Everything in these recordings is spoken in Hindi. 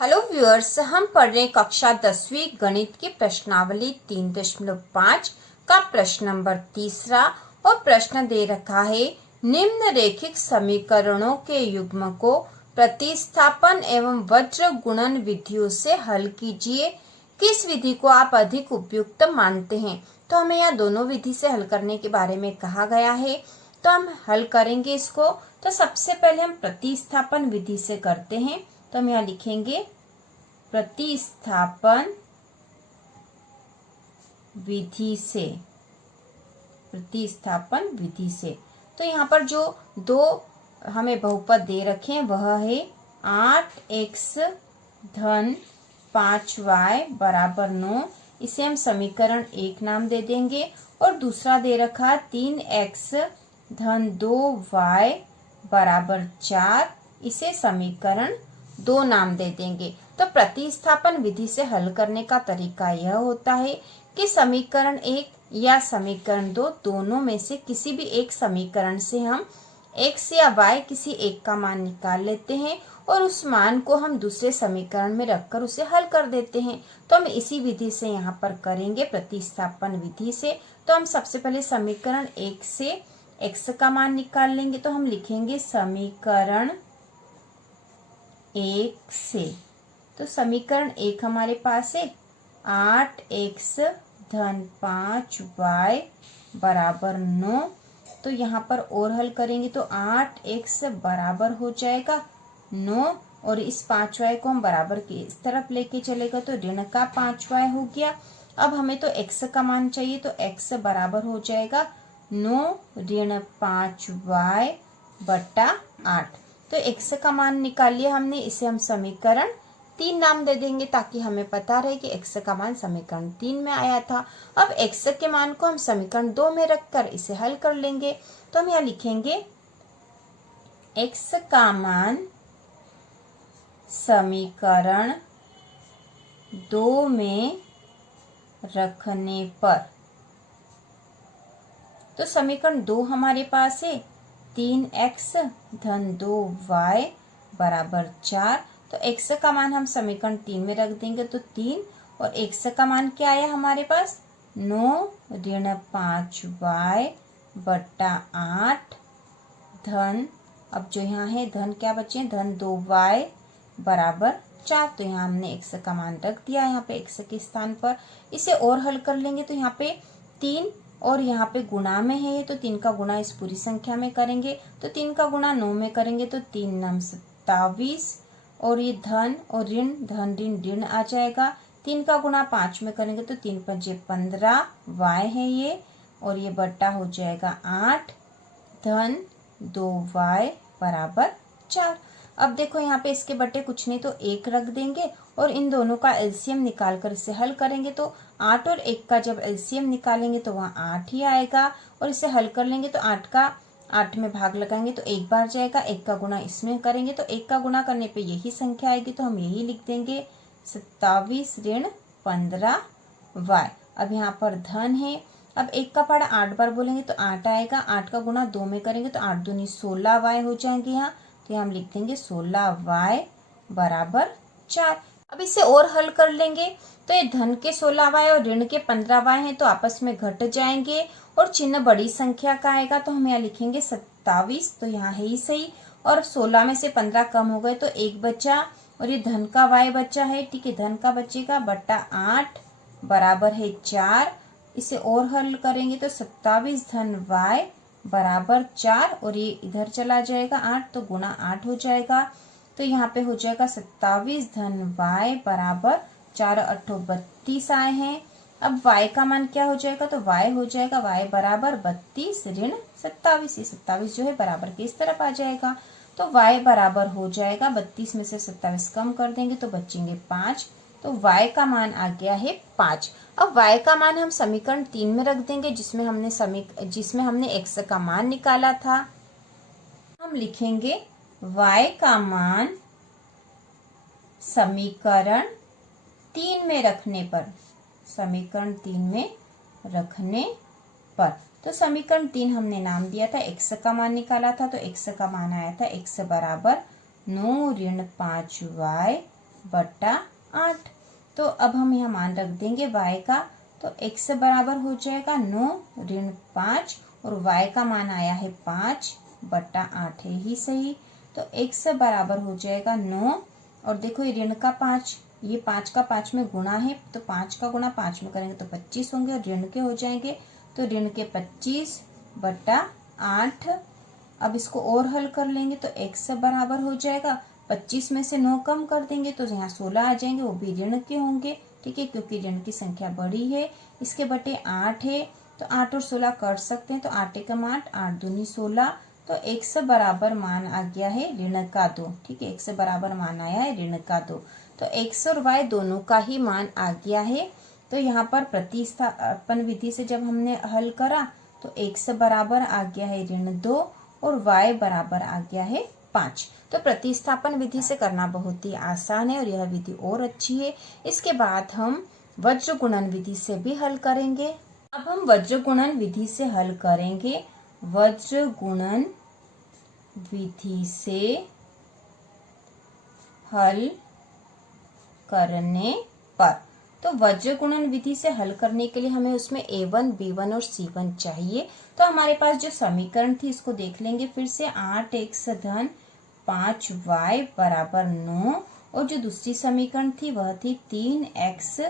हेलो व्यूअर्स, हम पढ़ रहे कक्षा 10वीं गणित की प्रश्नावली 3.5 का प्रश्न नंबर 3 और प्रश्न दे रखा है निम्नरेखिक समीकरणों के युग्म को प्रतिस्थापन एवं वज्र गुणन विधियों से हल कीजिए। किस विधि को आप अधिक उपयुक्त मानते हैं? तो हमें यहाँ दोनों विधि से हल करने के बारे में कहा गया है, तो हम हल करेंगे इसको। तो सबसे पहले हम प्रतिस्थापन विधि से करते हैं, तो हम यहाँ लिखेंगे प्रतिस्थापन विधि से। प्रतिस्थापन विधि से तो यहाँ पर जो दो हमें बहुपद दे रखे हैं वह है 8x धन 5y बराबर 9। इसे हम समीकरण 1 नाम दे देंगे। और दूसरा दे रखा 3x धन 2y बराबर 4। इसे समीकरण 2 नाम दे देंगे। तो प्रतिस्थापन विधि से हल करने का तरीका यह होता है कि समीकरण 1 या समीकरण 2 दोनों में से किसी भी एक समीकरण से हम x या y किसी एक का मान निकाल लेते हैं और उस मान को हम दूसरे समीकरण में रखकर उसे हल कर देते हैं। तो हम इसी विधि से यहाँ पर करेंगे, प्रतिस्थापन विधि से। तो हम सबसे पहले समीकरण 1 से x का मान निकाल लेंगे। तो हम लिखेंगे समीकरण 1 से। तो समीकरण 1 हमारे पास है 8x धन 5y बराबर 9। तो यहाँ पर और हल करेंगे तो 8x बराबर हो जाएगा 9 और इस 5y को हम बराबर की इस तरफ लेके चलेगा तो ऋण का 5y हो गया। अब हमें तो x का मान चाहिए, तो x बराबर हो जाएगा 9 ऋण 5y बटा 8। तो x का मान निकाल लिया हमने, इसे हम समीकरण 3 नाम दे देंगे ताकि हमें पता रहे कि x का मान समीकरण 3 में आया था। अब x के मान को हम समीकरण 2 में रखकर इसे हल कर लेंगे। तो हम यहाँ लिखेंगे x का मान समीकरण 2 में रखने पर, तो समीकरण 2 हमारे पास है 3x धन 2y बराबर 4। तो x का मान हम समीकरण 3 में रख देंगे तो 3 और x का मान क्या आया हमारे पास 9 ऋण 5y बटा 8 धन, अब जो यहाँ है धन क्या बचे धन 2y बराबर 4। तो यहाँ हमने x का मान रख दिया यहाँ पे x के स्थान पर। इसे और हल कर लेंगे तो यहाँ पे 3 और यहाँ पे गुणा में है तो 3 का गुणा इस पूरी संख्या में करेंगे तो 3 का गुणा 9 में करेंगे तो 3 9 27 और ये धन और ऋण धन ऋण ऋण आ जाएगा। 3 का गुणा 5 में करेंगे तो 3 5 15 y है ये और ये बट्टा हो जाएगा 8 धन 2y बराबर 4। अब देखो यहाँ पे इसके बट्टे कुछ नहीं तो 1 रख देंगे और इन दोनों का एलसीएम निकाल कर इसे हल करेंगे तो 8 और 1 का जब एलसीएम निकालेंगे तो वहाँ 8 ही आएगा। और इसे हल कर लेंगे तो 8 का 8 में भाग लगाएंगे तो 1 बार जाएगा, 1 का गुणा इसमें करेंगे तो 1 का गुणा करने पे यही संख्या आएगी तो हम यही लिख देंगे 27 ऋण 15y। अब यहाँ पर धन है, अब 1 का पहाड़ा 8 बार बोलेंगे तो 8 आएगा, 8 का गुणा 2 में करेंगे तो 8 दूनी 16y हो जाएंगे यहाँ, तो यहाँ हम लिख देंगे 16y बराबर 4। अब इसे और हल कर लेंगे तो ये धन के 16y और ऋण के 15y हैं तो आपस में घट जाएंगे और चिन्ह बड़ी संख्या का आएगा तो हम यहाँ लिखेंगे 27। तो यहाँ है ही सही और 16 में से 15 कम हो गए तो 1 बचा और ये धन का y बचा है, ठीक है, धन का बचेगा बटा 8 बराबर है 4। इसे और हल करेंगे तो 27 धन y बराबर 4 और ये इधर चला जाएगा 8 तो गुणा 8 हो जाएगा। तो यहाँ पे हो जाएगा 27 धन y बराबर 4 8 32 आए हैं। अब y का मान क्या हो जाएगा तो y हो जाएगा y बराबर 32 ऋण 27। 27 जो है बराबर के इस तरफ आ जाएगा तो y बराबर हो जाएगा 32 में से 27 कम कर देंगे तो बचेंगे 5। तो y का मान आ गया है 5। अब y का मान हम समीकरण 3 में रख देंगे जिसमें हमने x का मान निकाला था। हम लिखेंगे y का मान समीकरण 3 में रखने पर, समीकरण 3 में रखने पर। तो समीकरण 3 हमने नाम दिया था, x का मान निकाला था तो x का मान आया था x बराबर 9 ऋण 5y 5/8। तो अब हम यहाँ मान रख देंगे y का, तो x बराबर हो जाएगा 9 ऋण 5 और y का मान आया है 5/8 है ही सही। तो x बराबर हो जाएगा 9 और देखो ये ऋण का 5, ये 5 का 5 में गुणा है, तो 5 का गुणा 5 में करेंगे तो 25 होंगे और ऋण के हो जाएंगे, तो ऋण के 25/8। अब इसको और हल कर लेंगे तो x बराबर हो जाएगा 25 में से 9 कम कर देंगे तो यहाँ 16 आ जाएंगे, वो भी ऋण के होंगे, ठीक है, क्योंकि ऋण की संख्या बड़ी है। इसके बटे 8 है, तो 8 और 16 कर सकते हैं, तो 8 एकम 8, 8 दूनी 16, तो x बराबर मान आ गया है ऋण का 2, ठीक है, x बराबर मान आया है ऋण का 2। तो x और y दोनों का ही मान आ गया है। तो यहाँ पर प्रतिस्थापन विधि से जब हमने हल करा तो x बराबर आ गया है ऋण 2 और y बराबर आ गया है 5। तो प्रतिस्थापन विधि से करना बहुत ही आसान है और यह विधि और अच्छी है। इसके बाद हम वज्र गुणन विधि से भी हल करेंगे। अब हम वज्र गुणन विधि से हल करेंगे। वज्र गुणन विधि से हल करने पर, तो वज्र गुणन विधि से हल करने के लिए हमें उसमें a1, b1 और c1 चाहिए। तो हमारे पास जो समीकरण थी इसको देख लेंगे फिर से। 8x धन 5y बराबर 9 और जो दूसरी समीकरण थी वह थी 3x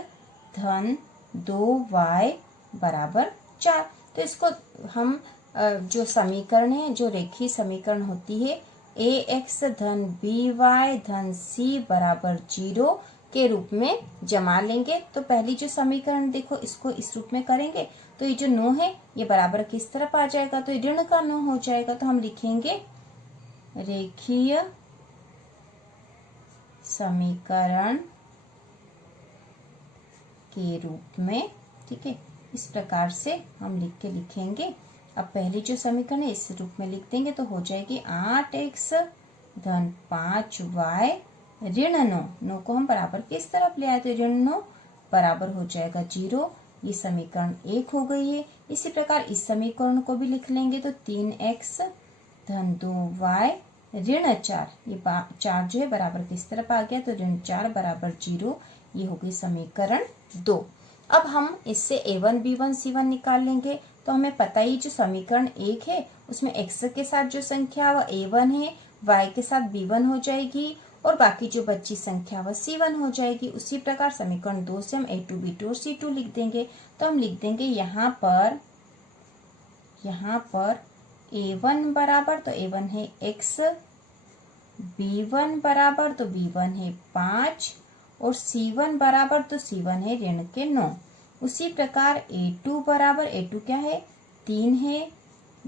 धन 2y बराबर 4। तो इसको हम जो समीकरण है, जो रेखीय समीकरण होती है ax धन by धन c बराबर 0 के रूप में जमा लेंगे। तो पहली जो समीकरण देखो इसको इस रूप में करेंगे तो ये जो 9 है ये बराबर किस तरफ आ जाएगा, तो ये ऋण का 9 हो जाएगा। तो हम लिखेंगे रेखीय समीकरण के रूप में, ठीक है, इस प्रकार से हम लिख के लिखेंगे। अब पहली जो समीकरण है इस रूप में लिख देंगे तो हो जाएगी 8x धन 5y ऋण 9 को हम बराबर किस तरफ ले आए तो ऋण 9 बराबर हो जाएगा 0। ये समीकरण 1 हो गई है। इसी प्रकार इस समीकरण को भी लिख लेंगे तो 3x धन 2y ऋण 4, ये 4 जो है बराबर किस तरफ आ गया तो ऋण 4 बराबर 0। ये हो गई समीकरण 2। अब हम इससे a1, b1, c1 निकाल लेंगे। तो हमें पता ही जो समीकरण 1 है उसमें x के साथ जो संख्या वह a1 है, y के साथ b1 हो जाएगी और बाकी जो बची संख्या वह c1 हो जाएगी। उसी प्रकार समीकरण 2 से हम a2, b2 और c2 लिख देंगे। तो हम लिख देंगे यहाँ पर a1 बराबर, तो a1 है x, b1 बराबर तो b1 है 5 और c1 बराबर तो c1 है ऋण के 9। उसी प्रकार a2 बराबर, a2 क्या है 3 है,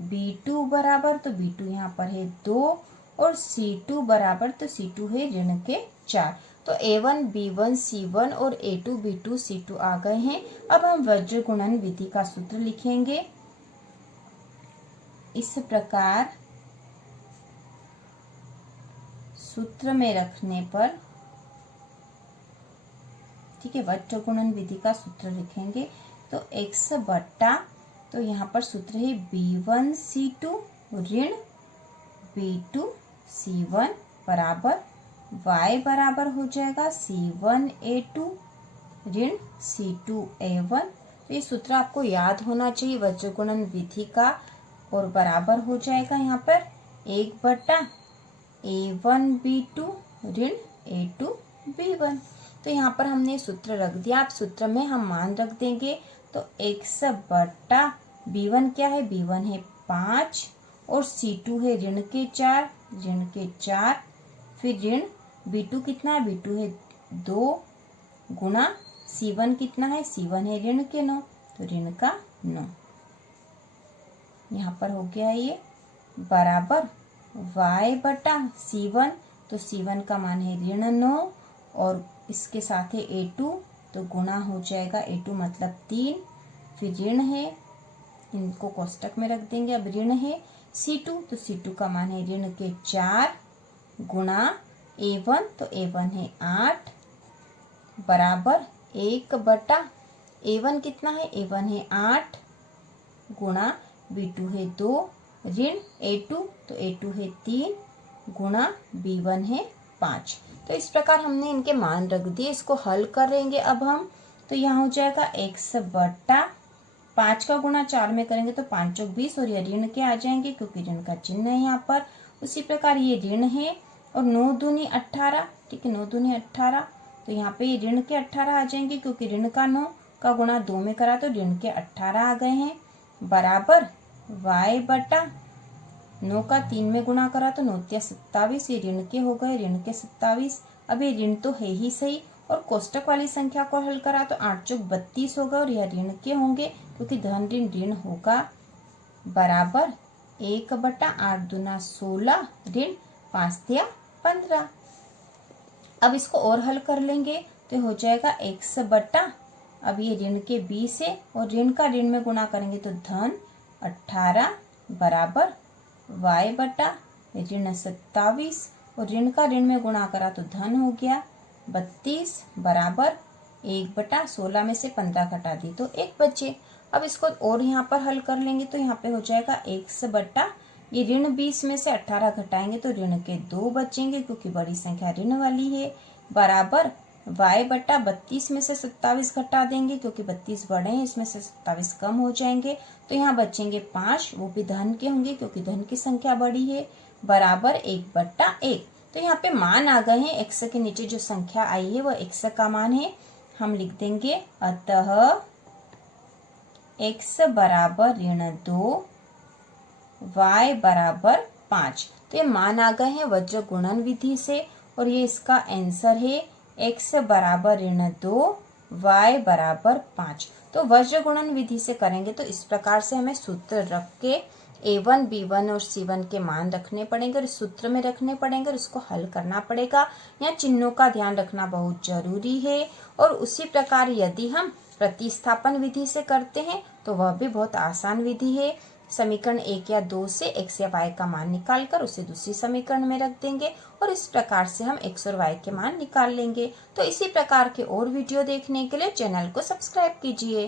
b2 बराबर तो b2 यहाँ पर है 2 और c2 बराबर तो c2 है ऋण के 4। तो a1, b1, c1 और a2, b2, c2 आ गए हैं। अब हम वज्र गुणन विधि का सूत्र लिखेंगे इस प्रकार। सूत्र में रखने पर, ठीक है, वज्र गुणन विधि का सूत्र लिखेंगे तो x बट्टा, तो यहाँ पर सूत्र है b1 c2 ऋण b2 c1 बराबर y बराबर हो जाएगा c1 a2 ऋण c2 a1। तो ये सूत्र आपको याद होना चाहिए वज्र गुणन विधि का और बराबर हो जाएगा यहाँ पर 1 बट्टा a1 b2 ऋण a2 b1। तो यहाँ पर हमने सूत्र रख दिया। आप सूत्र में हम मान रख देंगे तो x बट्टा b1 क्या है, b1 है 5 और c2 है ऋण के 4, फिर ऋण b2 कितना है, b2 है 2 गुणा c1 कितना है, c1 है ऋण के 9 तो ऋण का 9। यहाँ पर हो गया ये बराबर y बटा c1, तो c1 का मान है ऋण 9 और इसके साथ है a2 तो गुणा हो जाएगा a2 मतलब 3, फिर ऋण है, इनको कोष्टक में रख देंगे। अब ऋण है c2, तो c2 का मान है ऋण के 4 गुणा a1, तो a1 है 8 बराबर 1 बटा a1 कितना है, a1 है 8 गुणा b2 है 2 ऋण a2, तो a2 है 3 गुणा b1 है 5। तो इस प्रकार हमने इनके मान रख दिए। इसको हल करेंगे अब हम, तो यहाँ हो जाएगा x बटा 5 का गुणा 4 में करेंगे तो 5 चौक 20 और ये ऋण के आ जाएंगे क्योंकि ऋण का चिन्ह है यहाँ पर। उसी प्रकार ये ऋण है और 9 दूनी 18, ठीक है, 9 दूनी 18, तो यहाँ पे ये ऋण के 18 आ जाएंगे क्योंकि ऋण का 9 का गुणा 2 में करा तो ऋण के 18 आ गए हैं, बराबर y बटा 9 का 3 में गुणा करा तो 9 तिया 27, ये ऋण के हो गए, ऋण के 27। अब ये ऋण तो है ही सही और कोष्टक वाली संख्या को हल करा तो 8 चौक 32 होगा और यह ऋण के होंगे क्योंकि धन ऋण ऋण होगा, बराबर 1 बटा 8 दूना 16 ऋण 5 तिया 15। अब इसको और हल कर लेंगे तो हो जाएगा x बटा, अब ये ऋण के 20 है और ऋण का ऋण में गुणा करेंगे तो धन 18 बराबर y बटा ऋण 27 और ऋण का ऋण में गुणा करा तो धन हो गया 32 बराबर 1 बटा 16 में से 15 घटा दी तो 1 बचे। अब इसको और यहाँ पर हल कर लेंगे तो यहाँ पे हो जाएगा x बटा, ये ऋण 20 में से 18 घटाएंगे तो ऋण के 2 बचेंगे क्योंकि बड़ी संख्या ऋण वाली है, बराबर y बटा 32 में से 27 घटा देंगे क्योंकि 32 बड़े हैं, इसमें से 27 कम हो जाएंगे तो यहाँ बचेंगे 5, वो भी धन के होंगे क्योंकि धन की संख्या बड़ी है, बराबर 1 बटा 1। तो यहाँ पे मान आ गए हैं, x के नीचे जो संख्या आई है वो x का मान है, हम लिख देंगे अतः x बराबर ऋण 2 y बराबर 5। तो ये मान आ गए हैं वज्र गुणन विधि से और ये इसका आंसर है x बराबर ऋण 2 y बराबर 5। तो वज्र गुणन विधि से करेंगे तो इस प्रकार से हमें सूत्र रख के a1, b1 और c1 के मान रखने पड़ेंगे और सूत्र में रखने पड़ेंगे और इसको हल करना पड़ेगा। यहाँ चिन्हों का ध्यान रखना बहुत जरूरी है और उसी प्रकार यदि हम प्रतिस्थापन विधि से करते हैं तो वह भी बहुत आसान विधि है। समीकरण 1 या 2 से x या y का मान निकालकर उसे दूसरी समीकरण में रख देंगे और इस प्रकार से हम x और y के मान निकाल लेंगे। तो इसी प्रकार के और वीडियो देखने के लिए चैनल को सब्सक्राइब कीजिए।